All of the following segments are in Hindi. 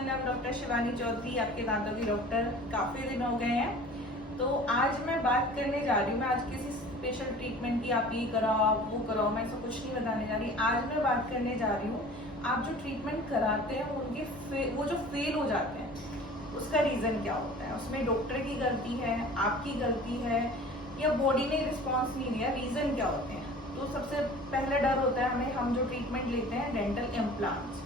Everyone, I'm doctor Shivani Chaudhary, आपके दांतों की डॉक्टर। काफ़ी दिन हो गए हैं, तो आज मैं बात करने जा रही हूँ। मैं आज किसी स्पेशल ट्रीटमेंट की आप ये कराओ आप वो कराओ, मैं ऐसा कुछ नहीं बताने जा रही। आज मैं बात करने जा रही हूँ, आप जो ट्रीटमेंट कराते हैं उनके वो जो फेल हो जाते हैं उसका रीज़न क्या होता है। उसमें डॉक्टर की गलती है, आपकी गलती है, या बॉडी ने रिस्पॉन्स नहीं दिया, रीज़न क्या होते हैं। तो सबसे पहले डर होता है हम जो ट्रीटमेंट लेते हैं डेंटल इम्प्लांट्स।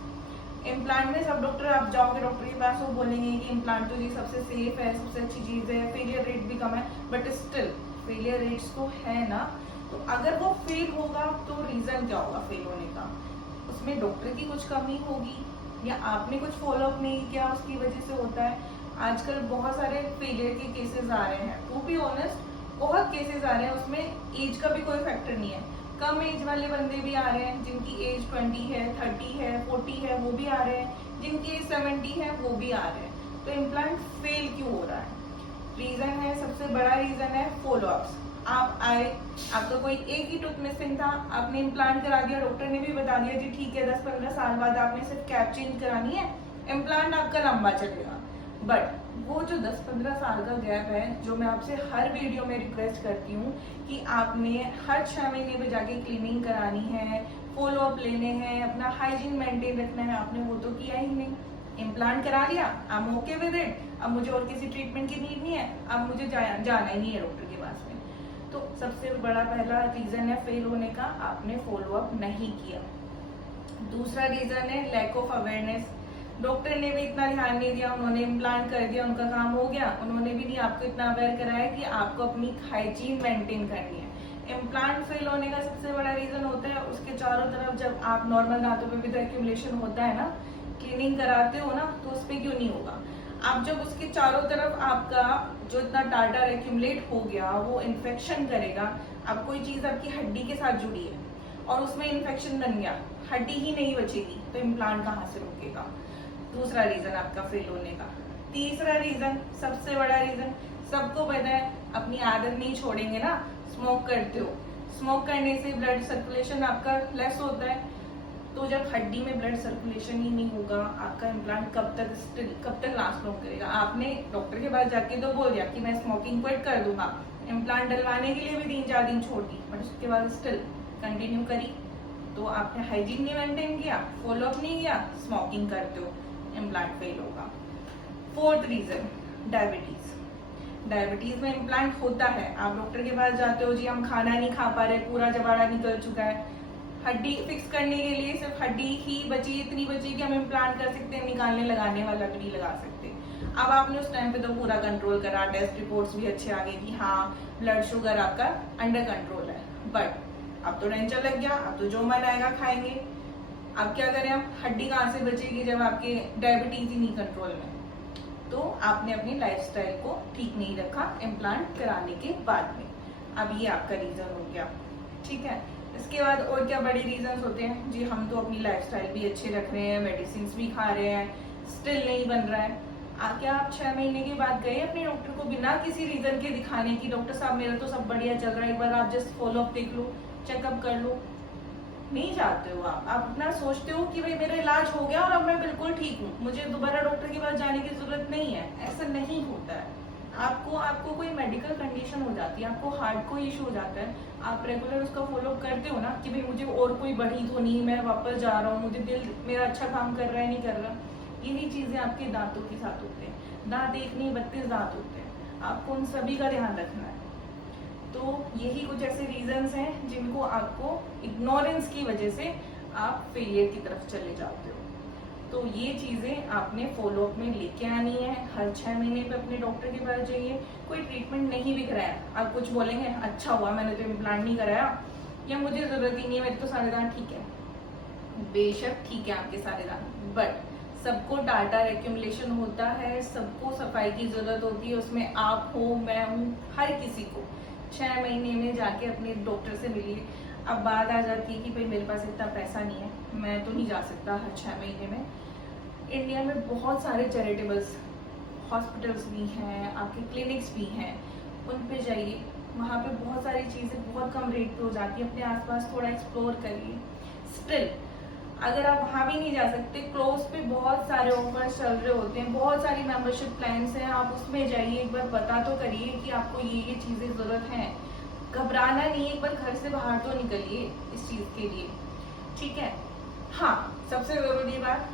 इम्प्लांट में सब डॉक्टर, आप जाओगे डॉक्टर के पास, वो बोलेंगे कि इम्प्लांट तो जी सबसे सेफ है, सबसे अच्छी चीज़ है, फेलियर रेट भी कम है, बट स्टिल फेलियर रेट्स तो है ना। तो अगर वो फेल होगा तो रीज़न क्या होगा फेल होने का। उसमें डॉक्टर की कुछ कमी होगी या आपने कुछ फॉलोअप नहीं किया, उसकी वजह से होता है। आजकल बहुत सारे फेलियर के केसेस आ रहे हैं, टू बी ऑनेस्ट बहुत केसेस आ रहे हैं। उसमें एज का भी कोई फैक्टर नहीं है। कम एज वाले बंदे भी आ रहे हैं, जिनकी एज 20 है, 30 है, 40 है, वो भी आ रहे हैं। जिनकी एज 70 है वो भी आ रहे हैं। तो इम्प्लांट फेल क्यों हो रहा है? रीजन है, सबसे बड़ा रीजन है फॉलोअप्स। आप आए, आपका कोई एक ही टूथ मिसिंग था, आपने इम्प्लांट करा दिया, डॉक्टर ने भी बता दिया जी ठीक है 10-15 साल बाद आपने सिर्फ कैप चेंज करानी है, इम्प्लांट आपका लंबा चलेगा। बट वो जो 10-15 साल का गैप है, जो मैं आपसे हर वीडियो में रिक्वेस्ट करती हूँ कि आपने हर 6 महीने में जाके क्लीनिंग करानी है, फॉलोअप लेने हैं, अपना हाइजीन मेंटेन रखना है, आपने वो तो किया ही नहीं। इम्प्लांट करा लिया, I am okay with it, अब मुझे और किसी ट्रीटमेंट की नीड नहीं है, अब मुझे जाना ही नहीं है डॉक्टर के पास में। तो सबसे बड़ा पहला रीजन है फेल होने का, आपने फॉलोअप नहीं किया। दूसरा रीजन है लैक ऑफ अवेयरनेस। डॉक्टर ने भी इतना ध्यान नहीं दिया, उन्होंने इम्प्लांट कर दिया, उनका काम हो गया, उन्होंने भी नहीं आपको इतना अवेयर कराया कि आपको अपनी हाइजीन मेंटेन करनी है। इम्प्लांट फेल होने का सबसे बड़ा रीजन होता है उसके चारों तरफ, जब आप नॉर्मल दांतों पे भी तो एक्यूमुलेशन होता है ना, क्लीनिंग कराते हो ना, तो उस पर क्यों नहीं होगा। आप जब उसके चारों तरफ आपका जो इतना टाटा एक्यूमुलेट हो गया वो इन्फेक्शन करेगा। अब कोई चीज आपकी हड्डी के साथ जुड़ी है और उसमें इन्फेक्शन बन गया, हड्डी ही नहीं बचेगी, तो इम्प्लांट कहाँ से रुकेगा। दूसरा रीजन आपका फेल होने का। तीसरा रीजन, सबसे बड़ा रीजन, सबको पता है, अपनी आदत नहीं छोड़ेंगे ना। स्मोक करते हो, स्मोक करने से ब्लड सर्कुलेशन आपका लेस होता है, तो जब हड्डी में ब्लड सर्कुलेशन ही नहीं होगा, आपका इम्प्लांट कब तक लास्ट लॉन्ग करेगा। आपने डॉक्टर के पास जाके तो बोल दिया कि मैं स्मोकिंग क्विट कर दूंगा, इम्प्लांट डलवाने के लिए भी 3-4 दिन छोड़ दी, बट उसके बाद स्टिल कंटिन्यू करी, तो आपने हाइजीन नहीं मेंटेन किया, फॉलोअप नहीं किया, स्मोकिंग करते हो, इम्प्लांट फेल होगा। Fourth reason, diabetes. डायबिटीज में इम्प्लांट होता है, आप डॉक्टर के पास जाते हो जी हम खाना नहीं खा पा रहे, पूरा जबाड़ा निकल चुका है, हड्डी फिक्स करने के लिए सिर्फ हड्डी ही बची, इतनी बची कि हम इम्प्लांट कर सकते हैं, निकालने लगाने वाला भी नहीं लगा सकते। अब आपने उस टाइम पे तो पूरा कंट्रोल करा, टेस्ट रिपोर्ट्स भी अच्छे आ गए कि हाँ ब्लड शुगर आपका अंडर कंट्रोल है, बट अब तो टेंशन लग गया, अब तो जो मन आएगा खाएंगे। अब क्या करें, हम हड्डी कहाँ से बचेगी जब आपके डायबिटीज ही नहीं कंट्रोल में। तो आपने अपनी लाइफस्टाइल को ठीक नहीं रखा इम्प्लांट कराने के बाद में। अब ये आपका रीजन हो गया, ठीक है। इसके बाद और क्या बड़े रीजंस होते हैं जी, हम तो अपनी लाइफस्टाइल भी अच्छे रख रहे हैं, मेडिसिन भी खा रहे हैं, स्टिल नहीं बन रहा है। क्या आप 6 महीने के बाद गए अपने डॉक्टर को बिना किसी रीजन के दिखाने की, डॉक्टर साहब मेरा तो सब बढ़िया चल रहा है, एक बार आप जस्ट फॉलोअप देख लो, चेकअप कर लो। नहीं चाहते हो आप अपना सोचते हो कि भाई मेरा इलाज हो गया और अब मैं बिल्कुल ठीक हूँ, मुझे दोबारा डॉक्टर के पास जाने की जरूरत नहीं है। ऐसा नहीं होता है। आपको कोई मेडिकल कंडीशन हो जाती है, आपको हार्ट को इशू हो जाता है, आप रेगुलर उसका फॉलो करते हो ना कि भाई मुझे और कोई बढ़ी तो नहीं, मैं वापस जा रहा हूँ, मुझे दिल मेरा अच्छा काम कर रहा है नहीं कर रहा। यही चीजें आपके दांतों के साथ होते हैं। दांत एक नहीं 32 दांत होते हैं, आपको उन सभी का ध्यान रखना है। तो यही कुछ ऐसे रीजंस हैं जिनको आपको इग्नोरेंस की वजह से आप फेलियर की तरफ चले जाते हो। तो ये चीजें आपने फॉलोअप में लेके आनी है। हर 6 महीने पे अपने डॉक्टर के पास जाइए। कोई ट्रीटमेंट नहीं भी कराया, आप कुछ बोलेंगे अच्छा हुआ मैंने तो इम्प्लांट नहीं कराया, या मुझे जरूरत ही नहीं है, मेरे तो सारे दांत ठीक है। बेशक ठीक है आपके सारे दांत, बट सबको डाटा एक्यूमुलेशन होता है, सबको सफाई की जरूरत होती है, उसमें आप हो, मैं हूँ, हर किसी को 6 महीने में जाके अपने डॉक्टर से मिलिए। अब बात आ जाती है कि भाई मेरे पास इतना पैसा नहीं है, मैं तो नहीं जा सकता हर 6 महीने में। इंडिया में बहुत सारे चैरिटेबल्स हॉस्पिटल्स भी हैं, आपके क्लिनिक्स भी हैं, उन पे जाइए, वहाँ पे बहुत सारी चीज़ें बहुत कम रेट पे हो जाती है। अपने आसपास थोड़ा एक्सप्लोर करिए। स्टिल अगर आप वहाँ भी नहीं जा सकते, क्लोज पे बहुत सारे ऑफर्स चल रहे होते हैं, बहुत सारी मेंबरशिप प्लान्स हैं, आप उसमें जाइए, एक बार पता तो करिए कि आपको ये चीज़ें ज़रूरत हैं। घबराना नहीं, एक बार घर से बाहर तो निकलिए इस चीज़ के लिए, ठीक है। हाँ, सबसे ज़रूरी बात,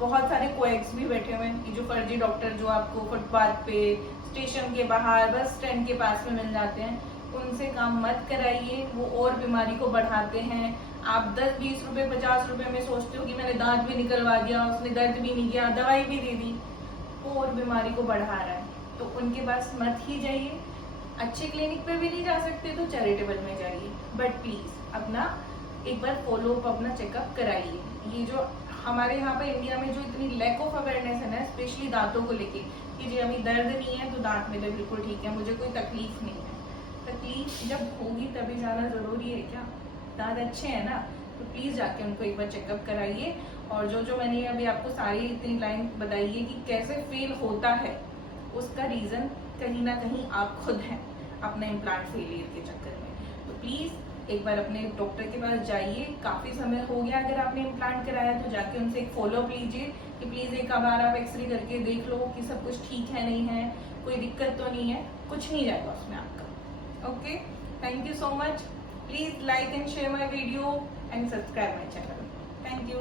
बहुत सारे कोएक्स भी बैठे हुए हैं, ये जो फर्जी डॉक्टर जो आपको फुटपाथ पे, स्टेशन के बाहर, बस स्टैंड के पास में मिल जाते हैं, उनसे काम मत कराइए, वो और बीमारी को बढ़ाते हैं। आप 10-20 रुपए 50 रुपए में सोचते हो कि मैंने दांत भी निकलवा दिया, उसने दर्द भी नहीं किया, दवाई भी दे दी, वो और बीमारी को बढ़ा रहा है, तो उनके पास मत ही जाइए। अच्छे क्लिनिक पे भी नहीं जा सकते तो चैरिटेबल में जाइए, बट प्लीज अपना एक बार फॉलो अप, अपना चेकअप कराइए। ये जो हमारे यहाँ पे इंडिया में जो इतनी लैक ऑफ अवेयरनेस है ना, स्पेशली दांतों को लेके, कि जी अभी दर्द नहीं है तो दांत मेरे बिल्कुल ठीक है, मुझे कोई तकलीफ नहीं है। तकलीफ जब होगी तभी जाना जरूरी है क्या? दांत अच्छे हैं ना, तो प्लीज जाके उनको एक बार चेकअप कराइए। और जो मैंने अभी आपको सारी इतनी लाइन बताई है कि कैसे फेल होता है, उसका रीजन कहीं ना कहीं आप खुद हैं अपने इम्प्लांट फेलियर के चक्कर में। तो प्लीज एक बार अपने डॉक्टर के पास जाइए, काफी समय हो गया अगर आपने इम्प्लांट कराया तो जाके उनसे एक फॉलोअप लीजिए कि प्लीज एक बार आप एक्सरे करके देख लो कि सब कुछ ठीक है नहीं है, कोई दिक्कत तो नहीं है, कुछ नहीं जाएगा उसमें आपका। Okay, thank you so much. Please like and share my video and subscribe my channel. Thank you.